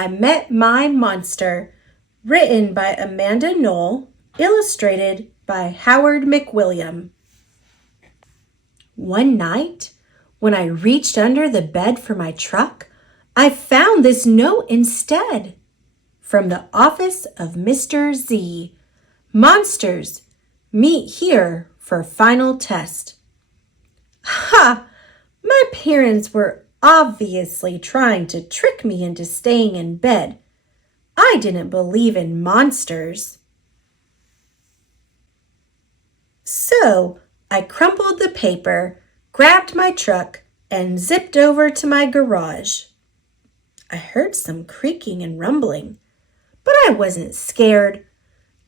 I Met My Monster, written by Amenda Noll, illustrated by Howard McWilliam. One night, when I reached under the bed for my truck, I found this note instead. From the office of Mr. Z. Monsters, meet here for final test. Ha! My parents were obviously trying to trick me into staying in bed. I didn't believe in monsters. So I crumpled the paper, grabbed my truck, and zipped over to my garage. I heard some creaking and rumbling, but I wasn't scared.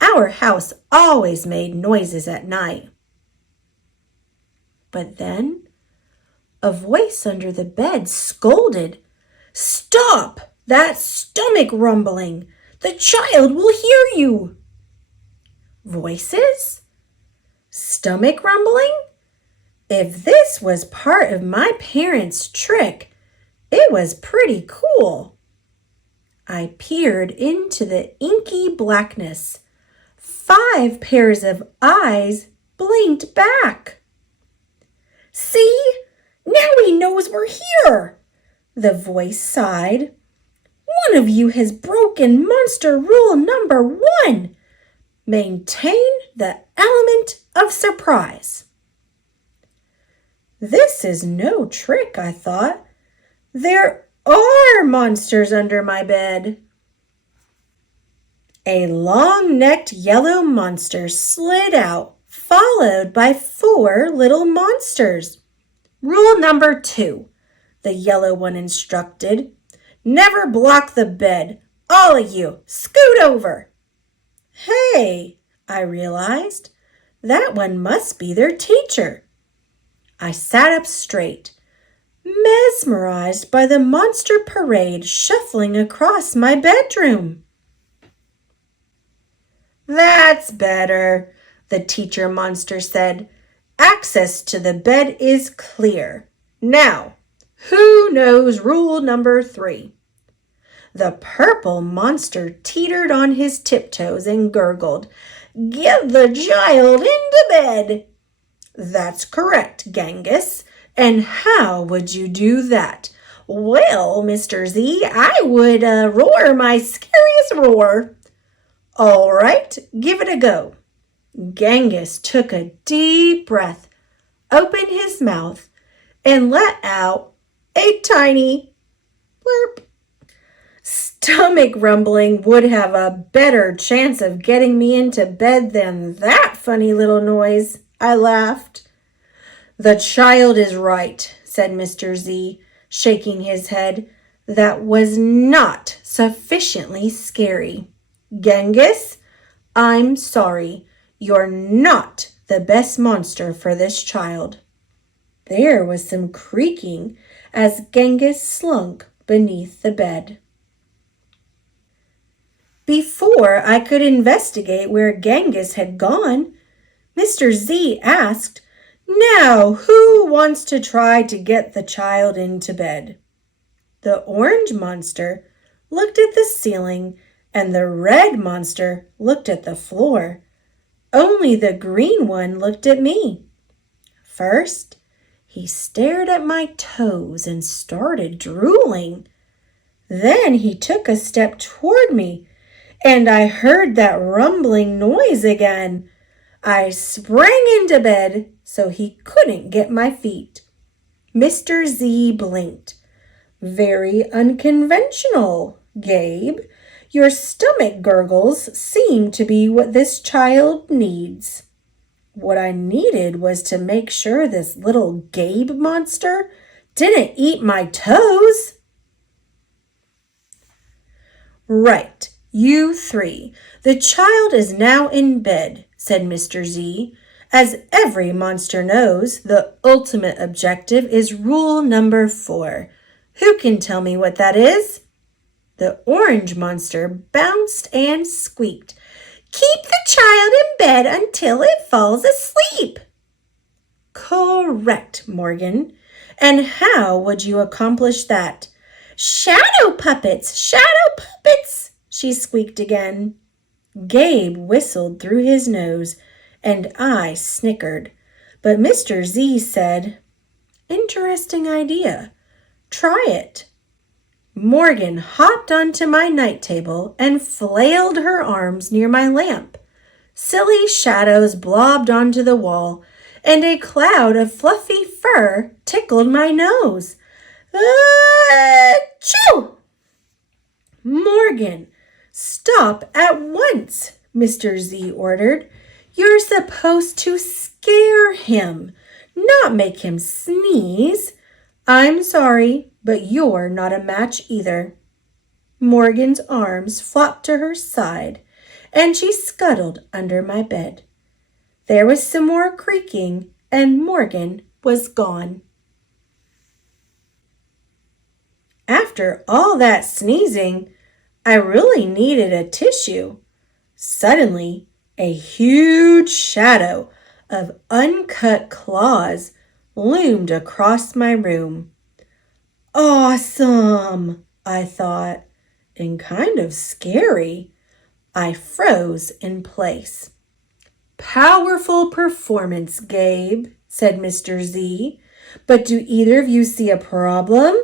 Our house always made noises at night. But then a voice under the bed scolded, "Stop that stomach rumbling! The child will hear you!" Voices? Stomach rumbling? If this was part of my parents' trick, it was pretty cool. I peered into the inky blackness. 5 pairs of eyes blinked back. "See? Now he knows we're here," the voice sighed. "One of you has broken monster rule number 1. Maintain the element of surprise." This is no trick, I thought. There are monsters under my bed. A long-necked yellow monster slid out, followed by 4 little monsters. "Rule number 2, the yellow one instructed. "Never block the bed. All of you, scoot over." Hey, I realized, that one must be their teacher. I sat up straight, mesmerized by the monster parade shuffling across my bedroom. "That's better," the teacher monster said. "Access to the bed is clear. Now, who knows rule number 3? The purple monster teetered on his tiptoes and gurgled, "Get the child into bed." "That's correct, Genghis. And how would you do that?" "Well, Mr. Z, I would roar my scariest roar." "All right, give it a go." Genghis took a deep breath, opened his mouth, and let out a tiny blurp. Stomach rumbling would have a better chance of getting me into bed than that funny little noise, I laughed. "The child is right," said Mr. Z, shaking his head. "That was not sufficiently scary. Genghis, I'm sorry. You're not the best monster for this child." There was some creaking as Genghis slunk beneath the bed. Before I could investigate where Genghis had gone, Mr. Z asked, "Now, who wants to try to get the child into bed?" The orange monster looked at the ceiling and the red monster looked at the floor. Only the green one looked at me. First, he stared at my toes and started drooling. Then he took a step toward me, and I heard that rumbling noise again. I sprang into bed so he couldn't get my feet. Mr. Z blinked. "Very unconventional, Gabe. Your stomach gurgles seem to be what this child needs." What I needed was to make sure this little Gabe monster didn't eat my toes. "Right, you 3. The child is now in bed," said Mr. Z. "As every monster knows, the ultimate objective is rule number 4. Who can tell me what that is?" The orange monster bounced and squeaked, "Keep the child in bed until it falls asleep." Correct, Morgan. And how would you accomplish that? Shadow puppets! Shadow puppets! She squeaked again. Gabe whistled through his nose, and I snickered. But Mr. Z said, "Interesting idea. Try it." Morgan hopped onto my night table and flailed her arms near my lamp. Silly shadows blobbed onto the wall, and a cloud of fluffy fur tickled my nose. Achoo! "Morgan, stop at once," Mr. Z ordered. "You're supposed to scare him, not make him sneeze. I'm sorry, but you're not a match either." Morgan's arms flopped to her side, and she scuttled under my bed. There was some more creaking, and Morgan was gone. After all that sneezing, I really needed a tissue. Suddenly, a huge shadow of uncut claws loomed across my room. Awesome, I thought, and kind of scary. I froze in place. "Powerful performance, Gabe," said Mr. Z. "But do either of you see a problem?"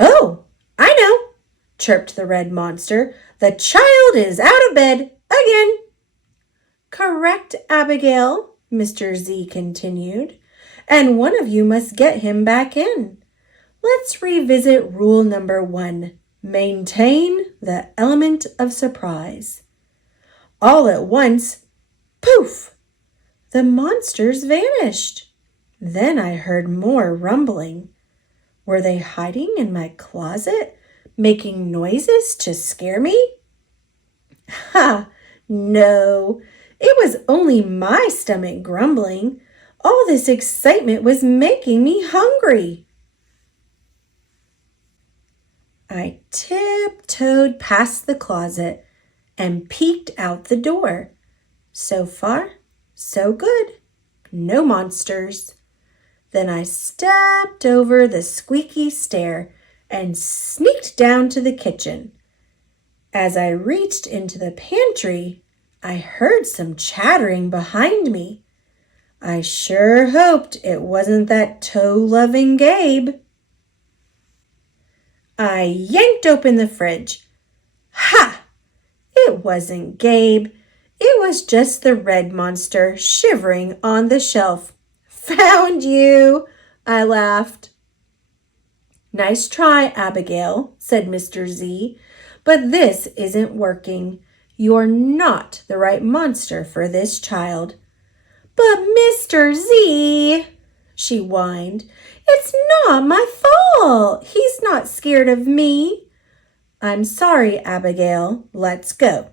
"Oh, I know," chirped the red monster. "The child is out of bed again." "Correct, Abigail," Mr. Z continued. "And one of you must get him back in. Let's revisit rule number 1. Maintain the element of surprise." All at once, poof! The monsters vanished. Then I heard more rumbling. Were they hiding in my closet, making noises to scare me? Ha! No, it was only my stomach grumbling. All this excitement was making me hungry. I tiptoed past the closet and peeked out the door. So far, so good. No monsters. Then I stepped over the squeaky stair and sneaked down to the kitchen. As I reached into the pantry, I heard some chattering behind me. I sure hoped it wasn't that toe-loving Gabe. I yanked open the fridge. Ha! It wasn't Gabe. It was just the red monster shivering on the shelf. "Found you," I laughed. "Nice try, Abigail," said Mr. Z, "but this isn't working. You're not the right monster for this child." "But Mr. Z," she whined, "it's not my fault. He's not scared of me." "I'm sorry, Abigail. Let's go."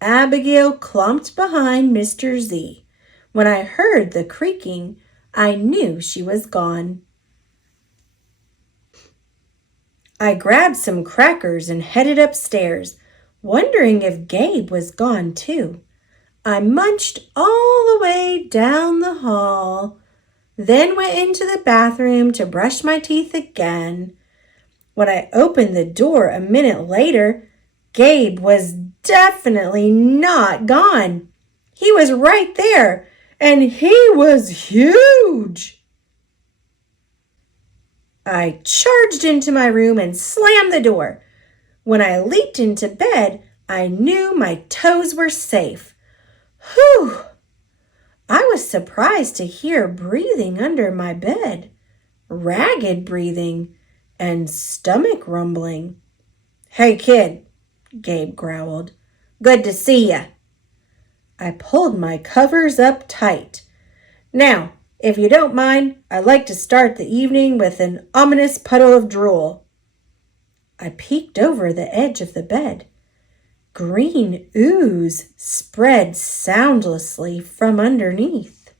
Abigail clumped behind Mr. Z. When I heard the creaking, I knew she was gone. I grabbed some crackers and headed upstairs, wondering if Gabe was gone too. I munched all the way down the hall, then went into the bathroom to brush my teeth again. When I opened the door a minute later, Gabe was definitely not gone. He was right there, and he was huge. I charged into my room and slammed the door. When I leaped into bed, I knew my toes were safe. Whew! I was surprised to hear breathing under my bed, ragged breathing, and stomach rumbling. "Hey, kid," Gabe growled. "Good to see ya." I pulled my covers up tight. "Now, if you don't mind, I'd like to start the evening with an ominous puddle of drool." I peeked over the edge of the bed. Green ooze spread soundlessly from underneath.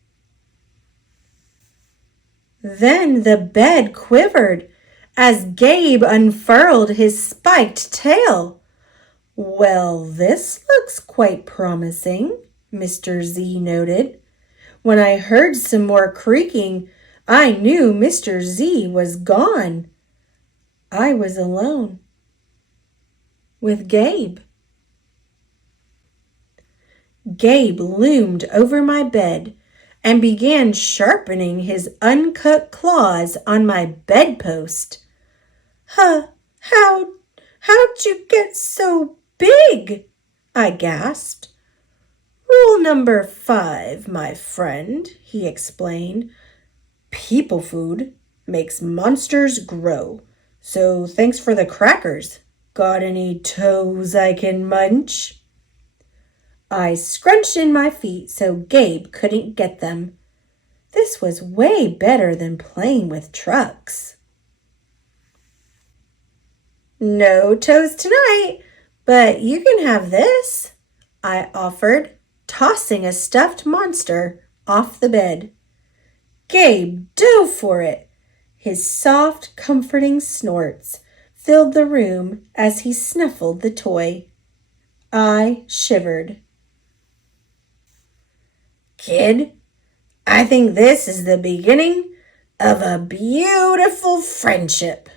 Then the bed quivered as Gabe unfurled his spiked tail. "Well, this looks quite promising," Mr. Z noted. When I heard some more creaking, I knew Mr. Z was gone. I was alone with Gabe. Gabe loomed over my bed and began sharpening his uncut claws on my bedpost. Huh, how'd you get so big? I gasped. Rule number 5, my friend, he explained. People food makes monsters grow. So thanks for the crackers. Got any toes I can munch? I scrunched in my feet so Gabe couldn't get them. This was way better than playing with trucks. No toes tonight, but you can have this, I offered, tossing a stuffed monster off the bed. Gabe dove for it. His soft, comforting snorts filled the room as he snuffled the toy. I shivered. Kid, I think this is the beginning of a beautiful friendship.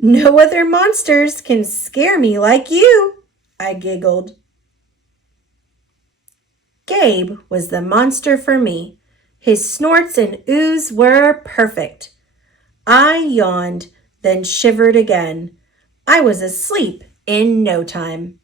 No other monsters can scare me like you, I giggled. Gabe was the monster for me. His snorts and oohs were perfect. I yawned, then shivered again. I was asleep in no time.